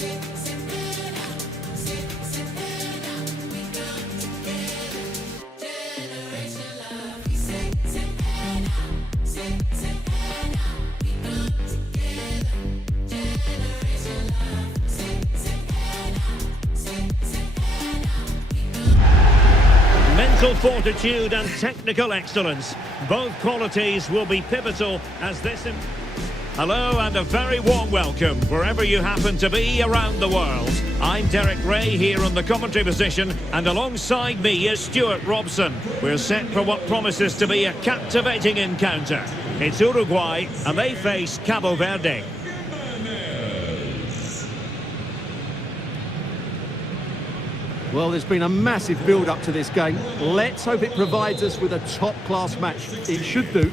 Mental fortitude and technical excellence. Both qualities will be pivotal as this... Hello and a very warm welcome wherever you happen to be around the world. I'm Derek Ray here on the commentary position, and alongside me is Stuart Robson. We're set for what promises to be a captivating encounter. It's Uruguay and they face Cabo Verde. Well, there's been a massive build-up to this game. Let's hope it provides us with a top-class match. It should do.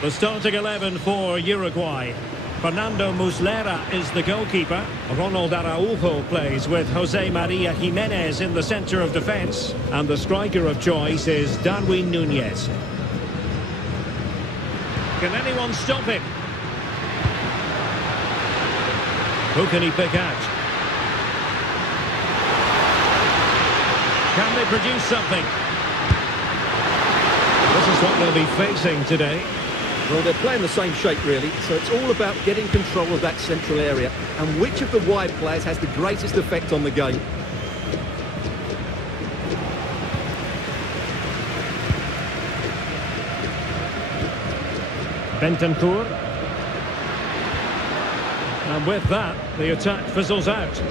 The starting 11 for Uruguay. Fernando Muslera is the goalkeeper. Ronald Araujo plays with Jose Maria Jimenez in the centre of defence. And the striker of choice is Darwin Núñez. Can anyone stop him? Who can he pick out? Can they produce something? This is what they'll be facing today. Well, they're playing the same shape, really, so it's all about getting control of that central area and which of the wide players has the greatest effect on the game. Bentancur. And with that, the attack fizzles out.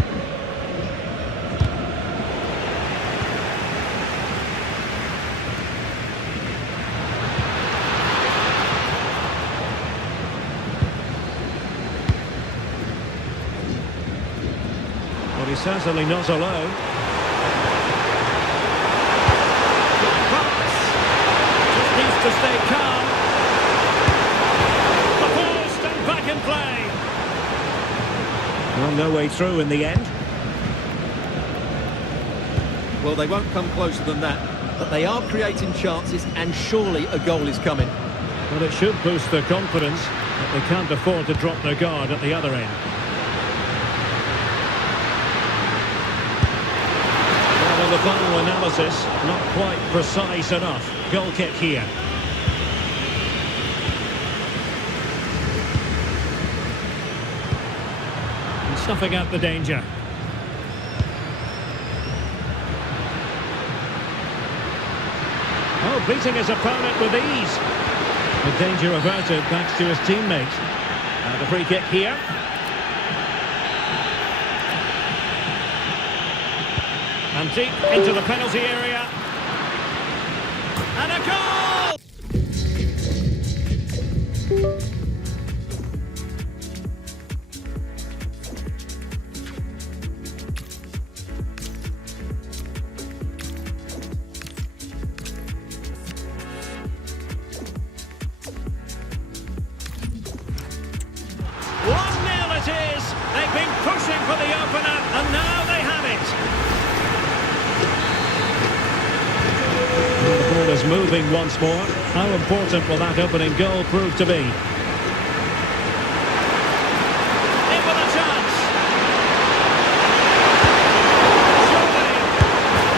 Well, he's certainly not alone. Pass. Just needs to stay calm. The post and back in play. Well, no way through in the end. Well, they won't come closer than that, but they are creating chances, and surely a goal is coming. Well, it should boost their confidence, but they can't afford to drop their guard at the other end. Well, in the final analysis, not quite precise enough. Goal kick here. Snuffing out the danger. Oh, beating his opponent with ease. The danger averted thanks to his teammate. And a free kick here. And deep into the penalty area. And a goal! They've been pushing for the opener, and now they have it. The ball is moving once more. How important will that opening goal prove to be? In with a chance. Surely.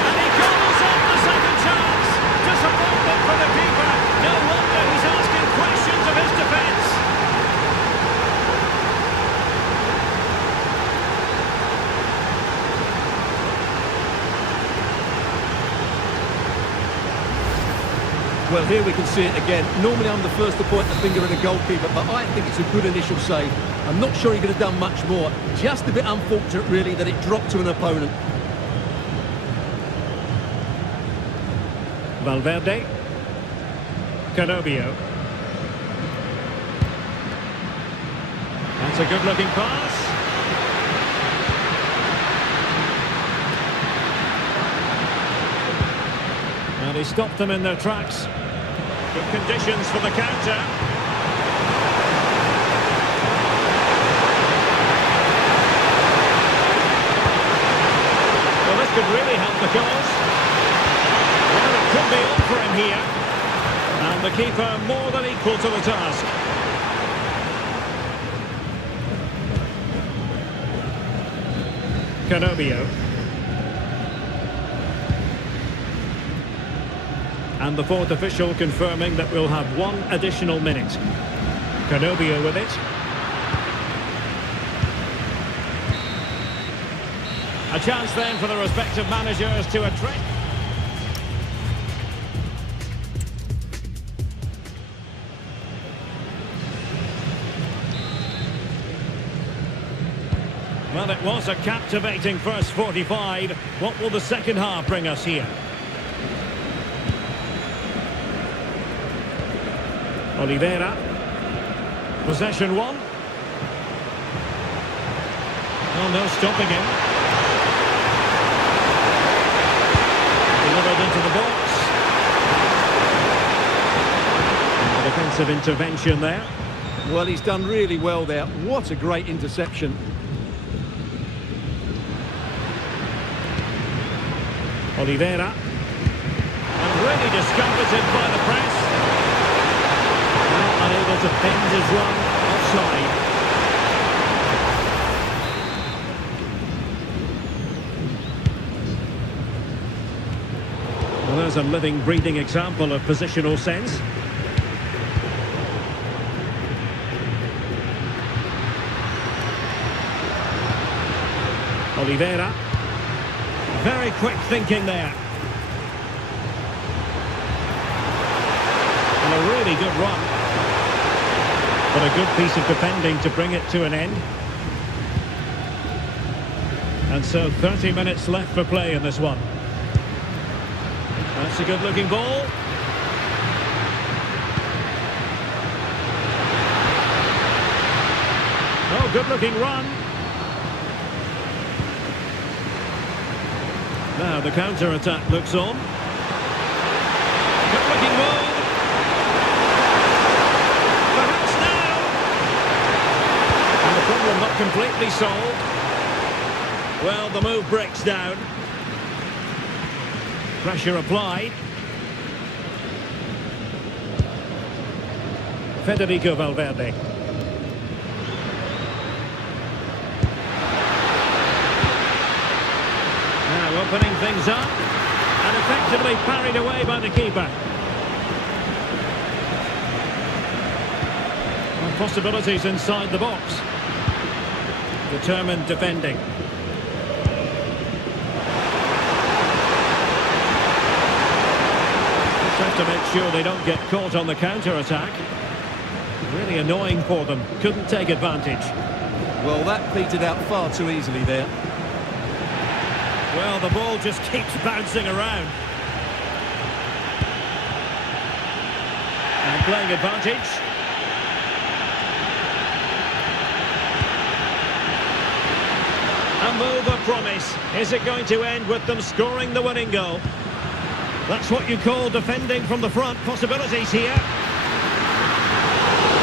And he calls up the second chance. Disappointment for the keeper. No wonder he's asking questions of his defence. Well, here we can see it again. Normally I'm the first to point the finger at a goalkeeper, but I think it's a good initial save. I'm not sure he could have done much more. Just a bit unfortunate, really, that it dropped to an opponent. Valverde. Cabo. That's a good-looking pass. And he stopped them in their tracks. Good conditions for the counter. Well, this could really help the cause. Well, it could be on for him here. And And the keeper more than equal to the task. Cabo. And the fourth official confirming that we'll have one additional minute. Cabo with it. A chance then for the respective managers to attract. Well, it was a captivating first 45. What will the second half bring us here? Oliveira. Possession one. Oh, no stopping him. Delivered into the box. A defensive intervention there. Well, he's done really well there. What a great interception. Oliveira. And really discomfited by the press. Well, unable to bend his run. Offside. Well, there's a living, breathing example of positional sense. Oliveira. Very quick thinking there. And a really good run. But a good piece of defending to bring it to an end. And so 30 minutes left for play in this one. That's a good looking ball. Oh, good looking run. Now the counter-attack looks on. Good-looking move. Perhaps now. And the problem not completely solved. Well, the move breaks down. Pressure applied. Verde. Opening things up, and effectively parried away by the keeper. And possibilities inside the box. Determined defending. Just have to make sure they don't get caught on the counter-attack. Really annoying for them. Couldn't take advantage. Well, that petered out far too easily there. Well, the ball just keeps bouncing around. And playing advantage. A move of promise. Is it going to end with them scoring the winning goal? That's what you call defending from the front. Possibilities here.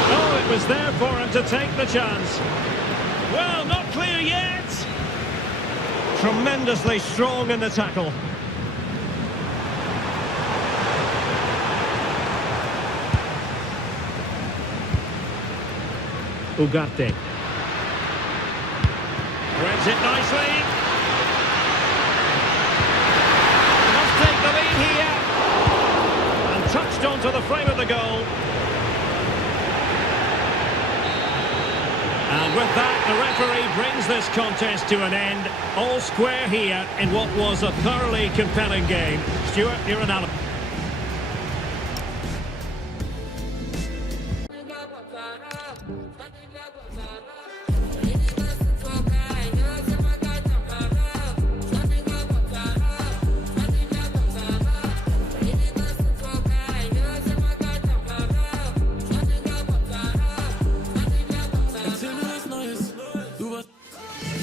Oh, it was there for him to take the chance. Well, not clear yet. Tremendously strong in the tackle. Ugarte. Threads it nicely. Must take the lead here. And touched onto the frame of the goal. And with that, the referee brings this contest to an end. All square here in what was a thoroughly compelling game. Stuart, your analysis.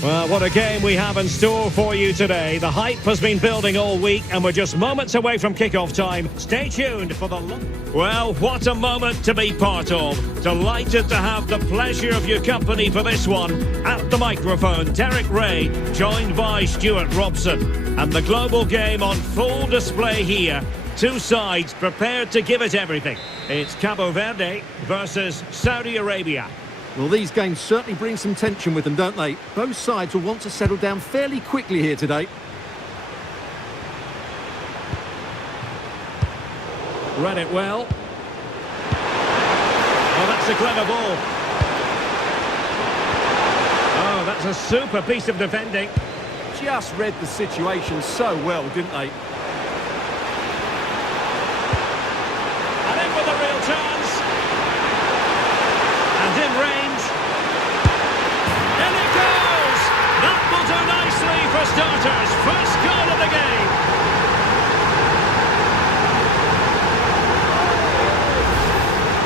Well, what a game we have in store for you today. The hype has been building all week and we're just moments away from kick-off time. Stay tuned for the... Well, what a moment to be part of. Delighted to have the pleasure of your company for this one. At the microphone, Derek Ray, joined by Stuart Robson. And the global game on full display here Two sides prepared to give it everything. It's Cabo Verde versus Saudi Arabia. Well, these games certainly bring some tension with them, don't they? Both sides will want to settle down fairly quickly here today. Read it well. Oh, that's a clever ball. Oh, that's a super piece of defending. Just read the situation so well, didn't they? And in with a real chance. And in range. In it goes! That will do nicely for starters. First goal of the game.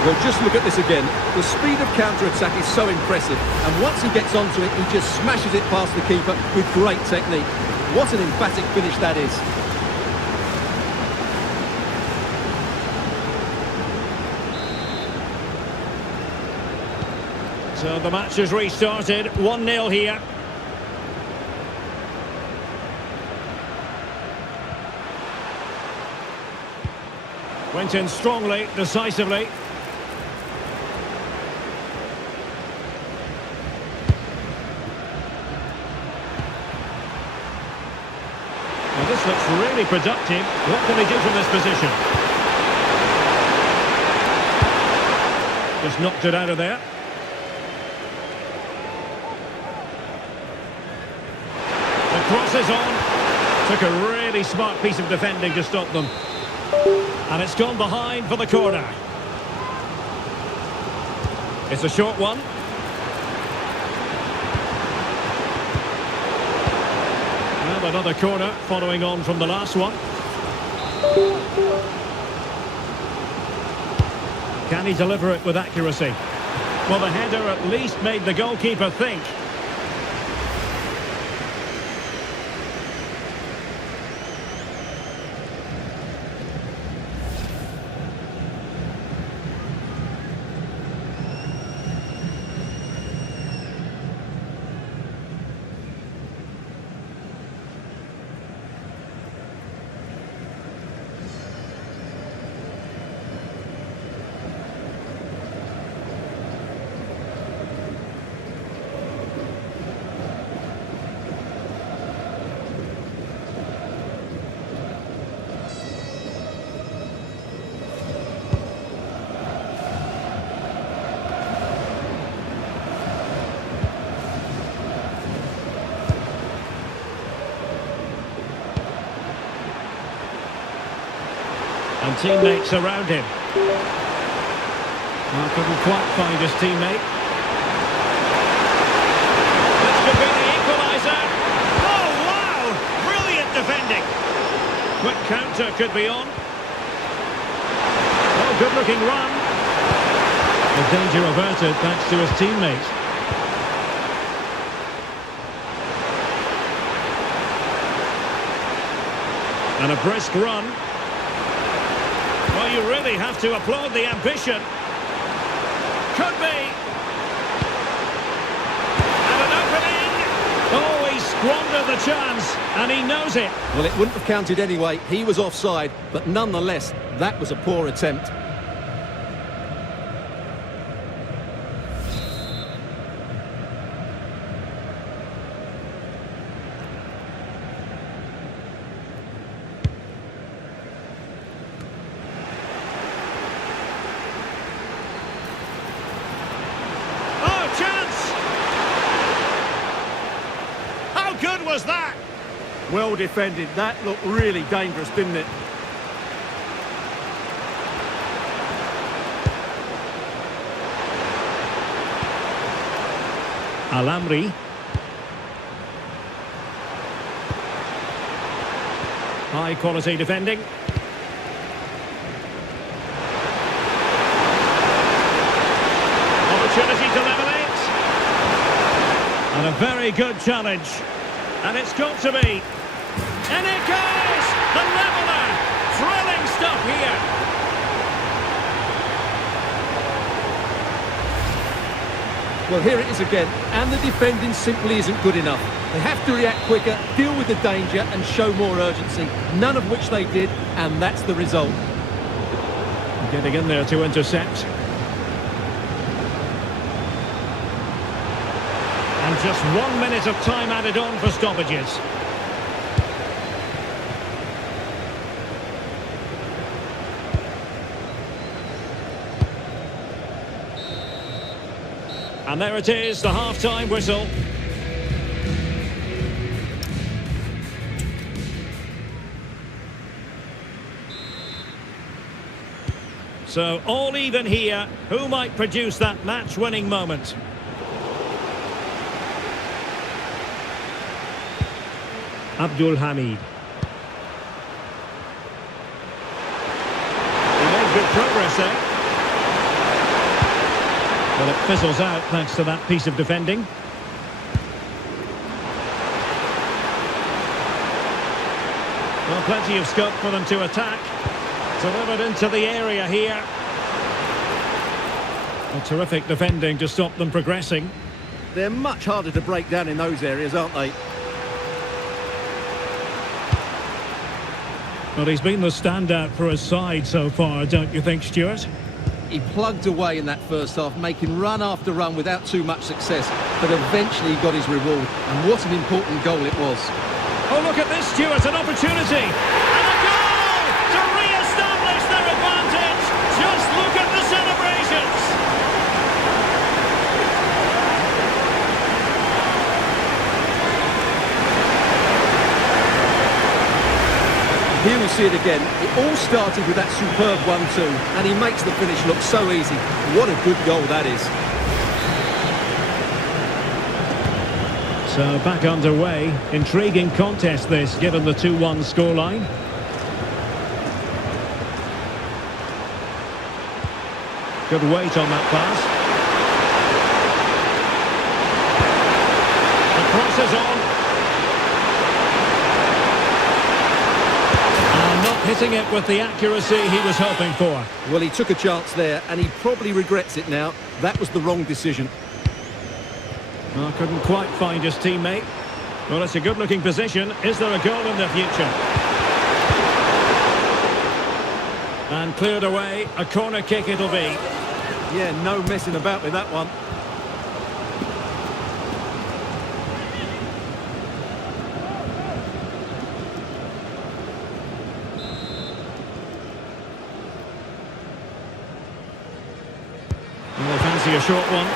Well, just look at this again. The speed of counter-attack is so impressive, and once he gets onto it, he just smashes it past the keeper with great technique. What an emphatic finish that is. So the match has restarted. 1-0 here. Went in strongly, decisively. Well, this looks really productive. What can they do from this position? Just knocked it out of there. The cross is on. Took a really smart piece of defending to stop them. And it's gone behind for the corner. It's a short one. And another corner following on from the last one. Can he deliver it with accuracy? Well, the header at least made the goalkeeper think. And teammates around him. Well, couldn't quite find his teammate. This could be the equaliser. Oh, wow! Brilliant defending. Quick counter could be on. Oh, good-looking run. The danger averted thanks to his teammate. And a brisk run. Well, you really have to applaud the ambition. Could be. And an opening. Oh, he squandered the chance, and he knows it. Well, it wouldn't have counted anyway. He was offside, but nonetheless, that was a poor attempt. Good was that? Well defended. That looked really dangerous, didn't it? Alamri. High quality defending. Opportunity to level it. And a very good challenge. And it's got to be. And it goes! The leveller! Thrilling stuff here. Well, here it is again, and the defending simply isn't good enough. They have to react quicker, deal with the danger and show more urgency, none of which they did, and that's the result. Getting in there to intercept. And just 1 minute of time added on for stoppages. And there it is, the half-time whistle. So, all even here. Who might produce that match-winning moment? Abdul Hamid. He made good progress there. Well, it fizzles out thanks to that piece of defending. Well, plenty of scope for them to attack. Delivered into the area here. A terrific defending to stop them progressing. They're much harder to break down in those areas, aren't they? Well, he's been the standout for his side so far, don't you think, Stuart? He plugged away in that first half, making run after run without too much success, but eventually he got his reward, and what an important goal it was. Oh, look at this, Stuart, an opportunity! And a goal to re-establish their advantage! Just look at the celebrations! Here we see it again. It all started with that superb 1-2, and he makes the finish look so easy. What a good goal that is. So back underway. Intriguing contest this, given the 2-1 scoreline. Good weight on that pass. The cross is on. And not hitting it with the accuracy he was hoping for. Well, he took a chance there, and he probably regrets it now. That was the wrong decision. Well, couldn't quite find his teammate. Well, it's a good-looking position. Is there a goal in the future? And cleared away. A corner kick it'll be. Yeah, no messing about with that one. Well, they fancy a short one.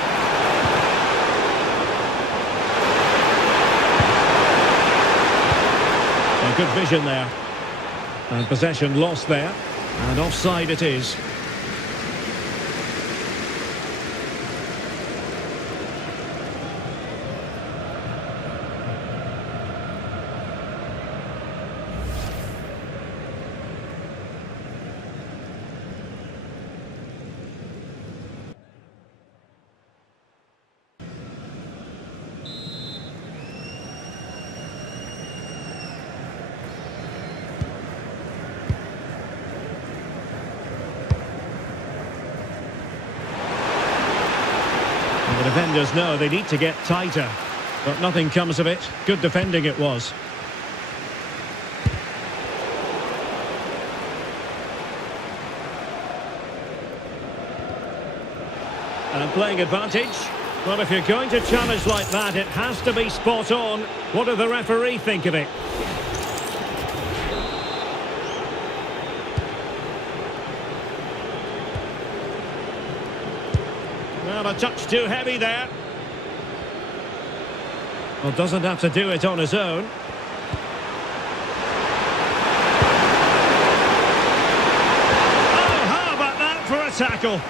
Good vision there. And possession lost there. And offside it is. The defenders know they need to get tighter, but nothing comes of it. Good defending it was. And playing advantage. Well, if you're going to challenge like that, it has to be spot on. What do the referee think of it? Well, a touch too heavy there. Well, doesn't have to do it on his own. Oh, how about that for a tackle?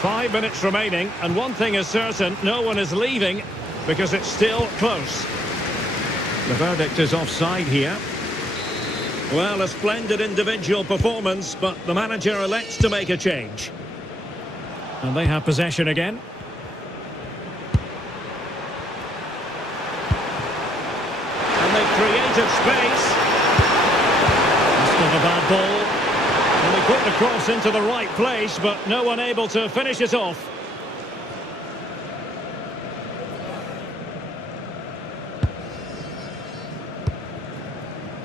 Five minutes remaining, and one thing is certain, no one is leaving because it's still close. The verdict is offside here. Well, a splendid individual performance, but the manager elects to make a change. And they have possession again. of space. That's not a bad ball. Well, he put the cross into the right place, but no one able to finish it off.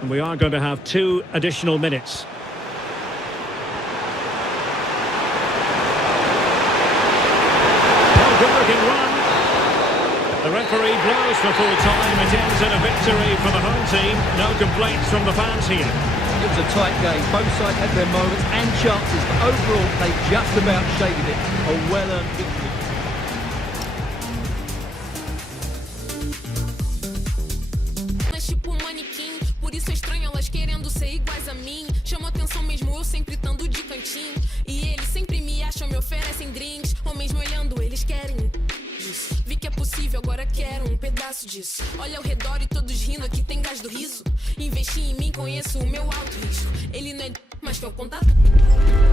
And we are going to have 2 additional minutes. Well, good-looking run. The referee blows for full time. It ends in a victory for the home team. No complaints from the fans here. It was a tight game. Both sides had their moments and chances, but overall they just about shaded it. A well-earned victory. Tipo manequim, por isso é estranho elas querendo ser iguais a mim. Chama atenção mesmo eu sempre estando de cantinho. E eles sempre me acham, me oferecem drinks. Ou mesmo olhando, eles querem isso. Vi que é possível, agora quero um pedaço disso. Olha ao redor e todos rindo, aqui tem gás do riso. Investi em mim, conheço o meu alto risco. Ele não é mas que é o contato.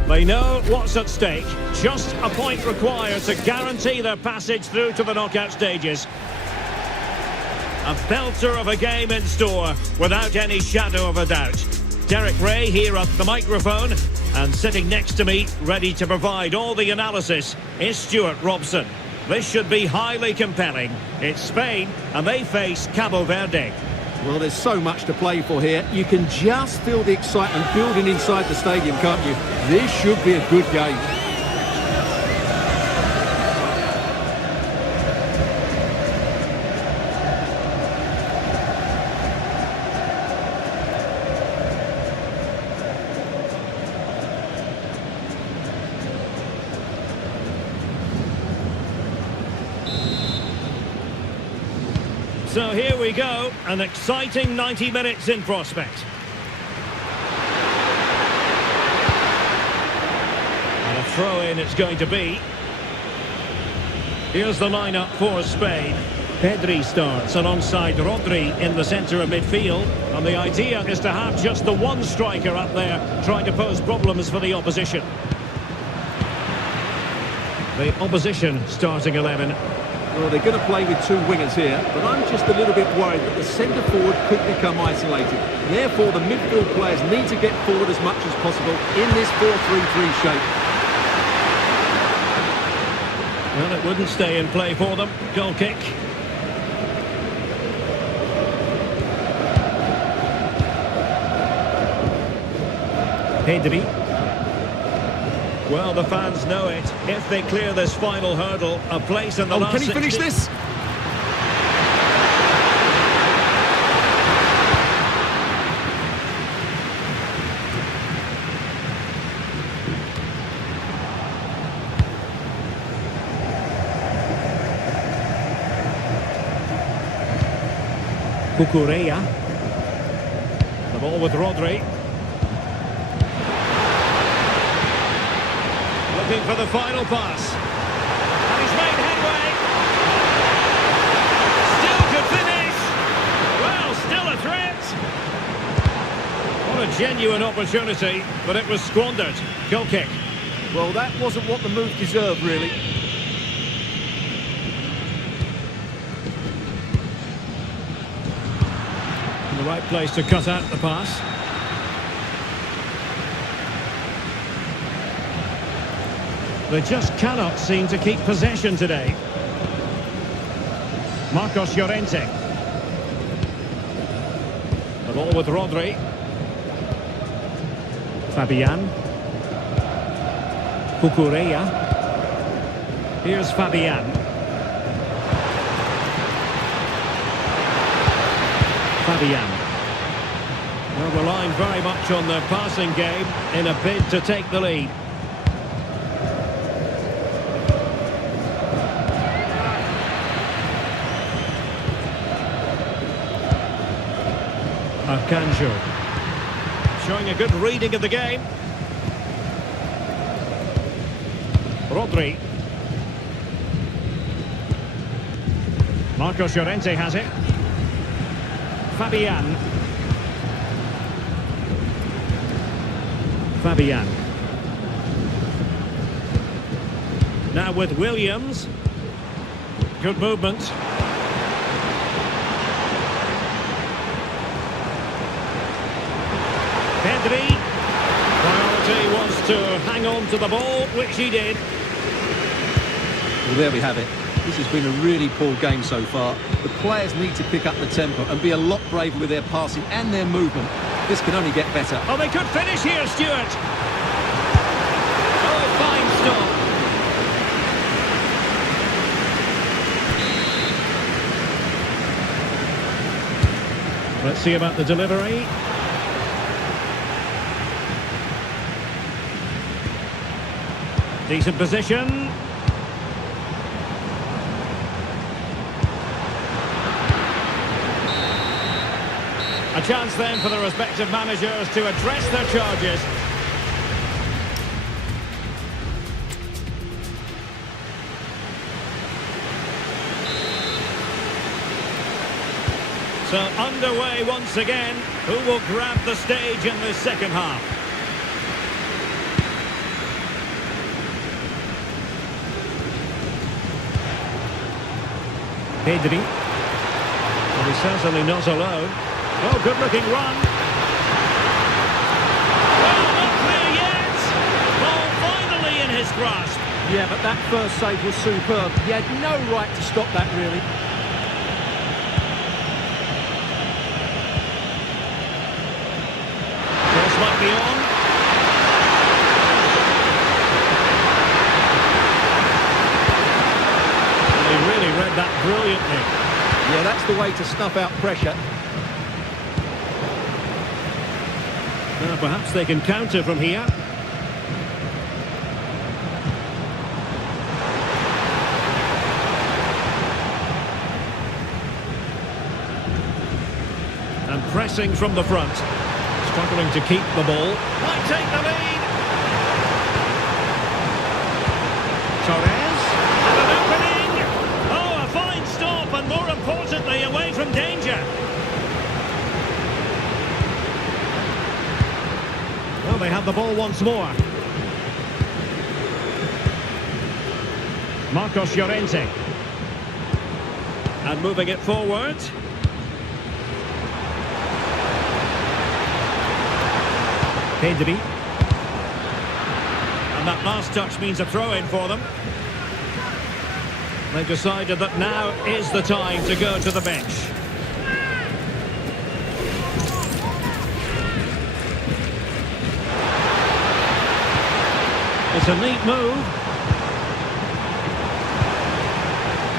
They know what's at stake. Just a point required to guarantee their passage through to the knockout stages. A belter of a game in store, without any shadow of a doubt. Derek Ray here at the microphone, and sitting next to me, ready to provide all the analysis, is Stuart Robson. This should be highly compelling. It's Spain, and they face Cabo Verde. Well, there's so much to play for here. You can just feel the excitement building inside the stadium, can't you? This should be a good game. So here we go, an exciting 90 minutes in prospect. And a throw-in it's going to be. Here's the lineup for Spain. Pedri starts alongside Rodri in the centre of midfield. And the idea is to have just the one striker up there trying to pose problems for the opposition. The opposition starting 11. Well, they're going to play with 2 wingers here, but I'm just a little bit worried that the centre-forward could become isolated. Therefore, the midfield players need to get forward as much as possible in this 4-3-3 shape. Well, it wouldn't stay in play for them. Goal kick. Pedri. Well, the fans know it. If they clear this final hurdle, a place in the last... Can he finish this? Cucurella. The ball with Rodri. Looking for the final pass. And he's made headway. Still could finish. Well, still a threat. What a genuine opportunity, but it was squandered. Goal kick. Well, that wasn't what the move deserved, really. In the right place to cut out the pass. They just cannot seem to keep possession today. Marcos Llorente. The ball with Rodri. Fabian. Cucurella. Here's Fabian. Fabian. Well, relying very much on their passing game in a bid to take the lead. Arcanjo. Showing a good reading of the game. Rodri. Marcos Llorente has it. Fabian. Fabian. Now with Williams. Good movement. Pedri. Priority was to hang on to the ball, which he did. Well, there we have it. This has been a really poor game so far. The players need to pick up the tempo and be a lot braver with their passing and their movement. This can only get better. Oh, they could finish here, Stuart. Oh, fine stop. Let's see about the delivery. Decent position. A chance then for the respective managers to address their charges. So underway once again. Who will grab the stage in this second half? Pedri. Well, he's certainly not alone. Oh, good-looking run. Well, not clear yet. Ball finally in his grasp. Yeah, but that first save was superb. He had no right to stop that, really. Cross might be on. Well, he really read that brilliantly. Yeah, that's the way to snuff out pressure. Now, perhaps they can counter from here. And pressing from the front. Struggling to keep the ball. Might take the lead. Torres. And an opening. Oh, a fine stop, and more importantly, away from danger. Well, they have the ball once more. Marcos Llorente. And moving it forward. Pedri. And that last touch means a throw-in for them. They've decided that now is the time to go to the bench. It's a neat move.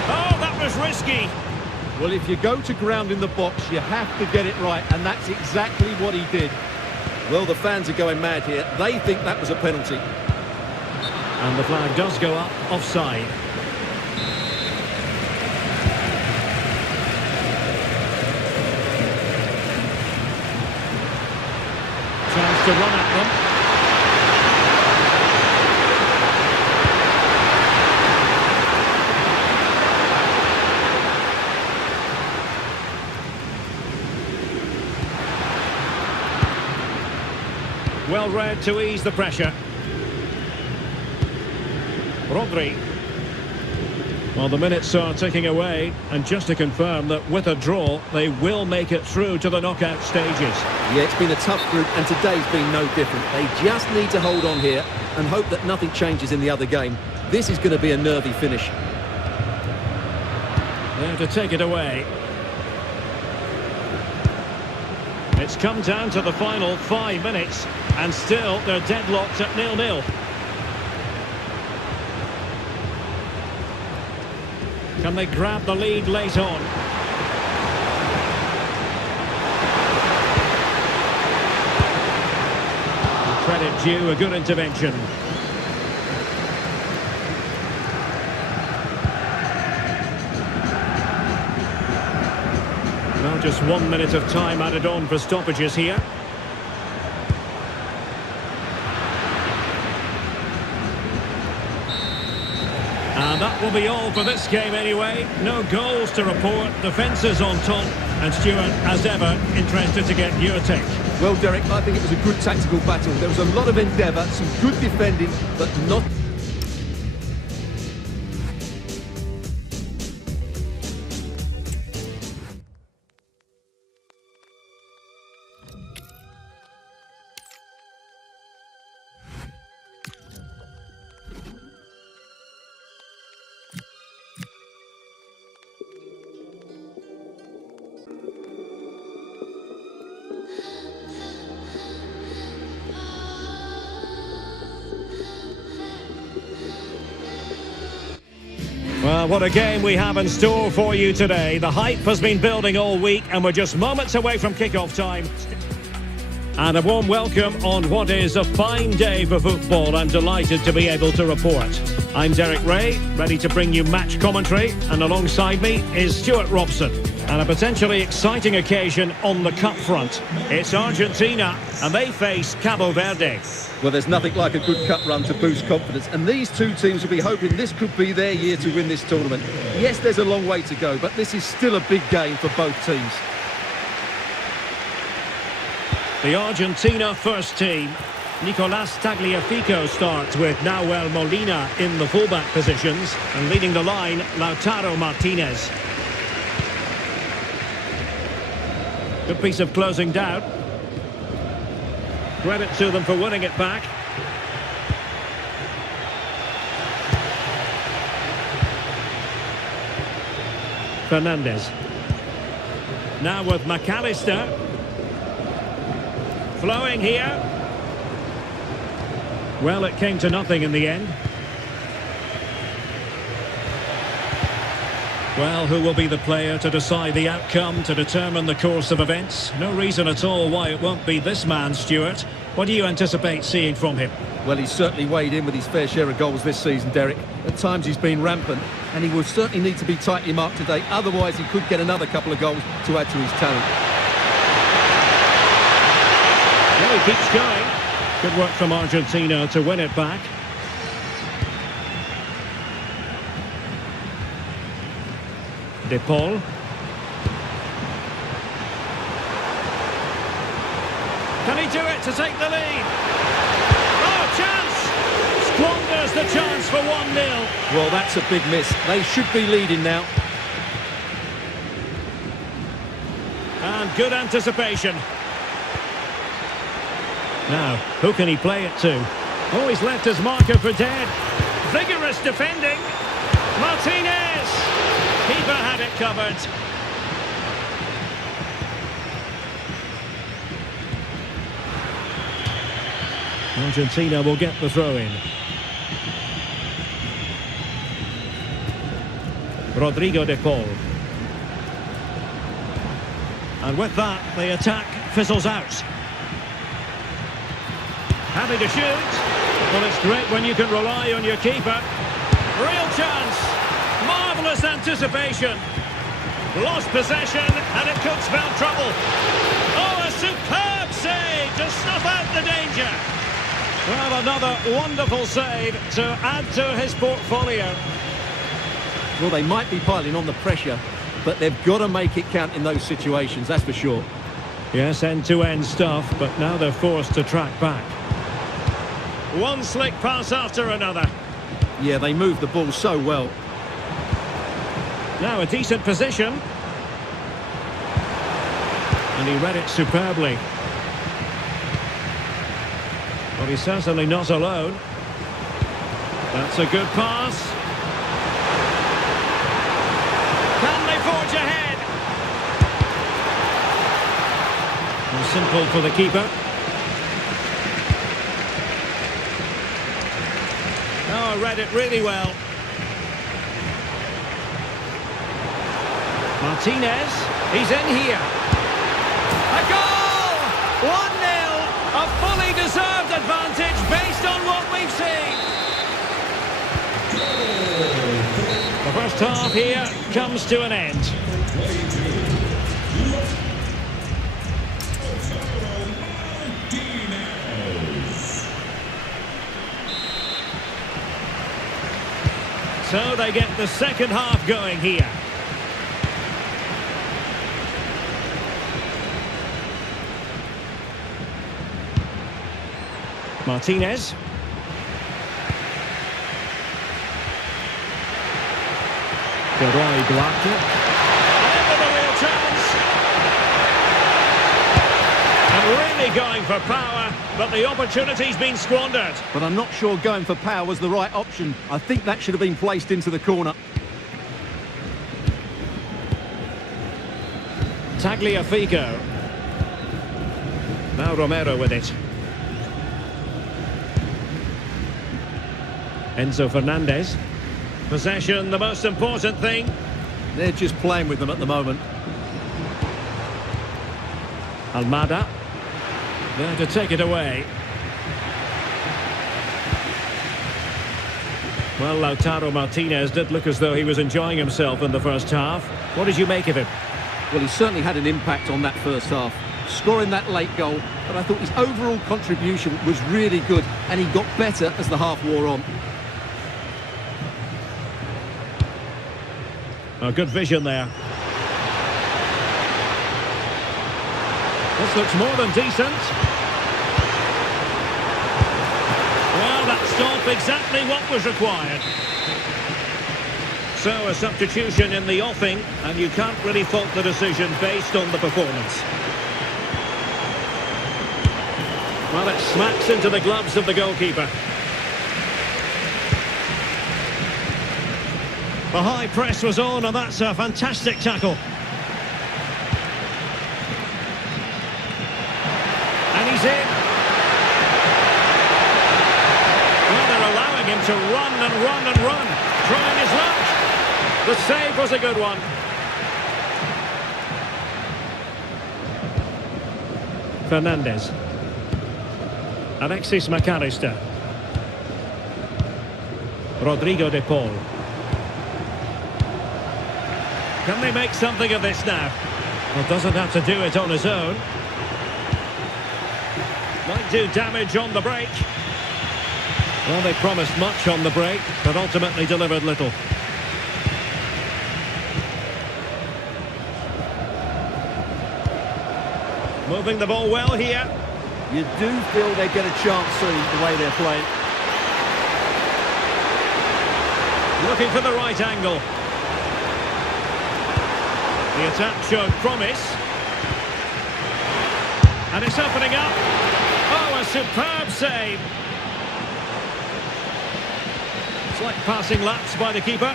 Oh, that was risky. Well, if you go to ground in the box, you have to get it right, and that's exactly what he did. Well, the fans are going mad here. They think that was a penalty. And the flag does go up, offside. Chance to run at them. Well read to ease the pressure. Rodri. Well, the minutes are ticking away, and just to confirm that with a draw, they will make it through to the knockout stages. Yeah, it's been a tough group, and today's been no different. They just need to hold on here and hope that nothing changes in the other game. This is going to be a nervy finish. There to take it away. It's come down to the final 5 minutes, and still they're deadlocked at 0-0. Can they grab the lead late on? Credit due, a good intervention. Now just 1 minute of time added on for stoppages here. And that will be all for this game anyway. No goals to report, defences on top. And Stuart, as ever, interested to get your take. Well, Derek, I think it was a good tactical battle. There was a lot of endeavour, some good defending, but not... Well, what a game we have in store for you today. The hype has been building all week and we're just moments away from kick-off time. And a warm welcome on what is a fine day for football. I'm delighted to be able to report. I'm Derek Ray, ready to bring you match commentary, and alongside me is Stuart Robson. And a potentially exciting occasion on the cup front. It's Argentina, and they face Cabo Verde. Well, there's nothing like a good cup run to boost confidence, and these two teams will be hoping this could be their year to win this tournament. Yes, there's a long way to go, but this is still a big game for both teams. The Argentina first team. Nicolas Tagliafico starts with Nahuel Molina in the fullback positions, and leading the line, Lautaro Martinez. Good piece of closing down. Credit to them for winning it back. Fernandez. Now with McAllister. Flowing here. Well, it came to nothing in the end. Well, who will be the player to decide the outcome, to determine the course of events? No reason at all why it won't be this man, Stuart. What do you anticipate seeing from him? Well, he's certainly weighed in with his fair share of goals this season, Derek. At times he's been rampant, and he will certainly need to be tightly marked today. Otherwise, he could get another couple of goals to add to his talent. Well, he keeps going. Good work from Argentina to win it back. De Paul. Can he do it to take the lead? Oh, chance! Squanders the chance for 1-0. Well, that's a big miss. They should be leading now. And good anticipation. Now, who can he play it to? Oh, he's left his marker for dead. Vigorous defending. Martinez! Keeper had it covered. Argentina will get the throw-in. Rodrigo de Paul. And with that, the attack fizzles out. Happy to shoot. Well, it's great when you can rely on your keeper. Real chance. Marvellous anticipation. Lost possession, and it could spell trouble. Oh, a superb save to snuff out the danger. Well, another wonderful save to add to his portfolio. Well, they might be piling on the pressure, but they've got to make it count in those situations, that's for sure. Yes, end-to-end stuff, but now they're forced to track back. One slick pass after another. Yeah, they move the ball so well. Now a decent position. And he read it superbly. But he's certainly not alone. That's a good pass. Can they forge ahead? And simple for the keeper. Oh, read it really well. Martinez, he's in here. A goal! 1-0, a fully deserved advantage based on what we've seen. The first half here comes to an end. So they get the second half going here. Martinez. Tubarões blocked it. And with a real chance. And really going for power, but the opportunity's been squandered. But I'm not sure going for power was the right option. I think that should have been placed into the corner. Tagliafico. Now Romero with it. Enzo Fernandez. Possession, the most important thing. They're just playing with them at the moment. Almada. There to take it away. Well, Lautaro Martinez did look as though he was enjoying himself in the first half. What did you make of him? Well, he certainly had an impact on that first half, scoring that late goal, but I thought his overall contribution was really good, and he got better as the half wore on. Oh, good vision there. This looks more than decent. Well, that stopped exactly what was required. So, a substitution in the offing, and you can't really fault the decision based on the performance. Well, it smacks into the gloves of the goalkeeper. The high press was on, and that's a fantastic tackle. And he's in. Well, they're allowing him to run and run and run, trying his luck. The save was a good one. Fernandes. Alexis McAllister. Rodrigo de Paul. Can they make something of this now? Well, doesn't have to do it on his own. Might do damage on the break. Well, they promised much on the break, but ultimately delivered little. Moving the ball well here. You do feel they get a chance soon, the way they're playing. Looking for the right angle. The attack showed promise. And it's opening up. Oh, a superb save. It's like passing laps by the keeper.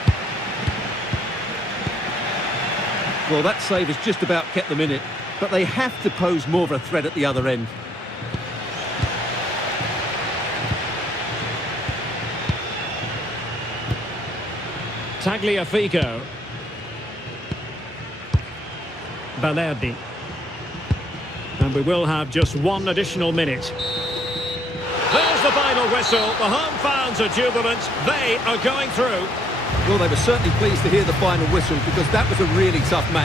Well, that save has just about kept them in it, but they have to pose more of a threat at the other end. Tagliafico. Verde. And we will have just one additional minute. There's the final whistle. The home fans are jubilant. They are going through. Well, they were certainly pleased to hear the final whistle, because that was a really tough match.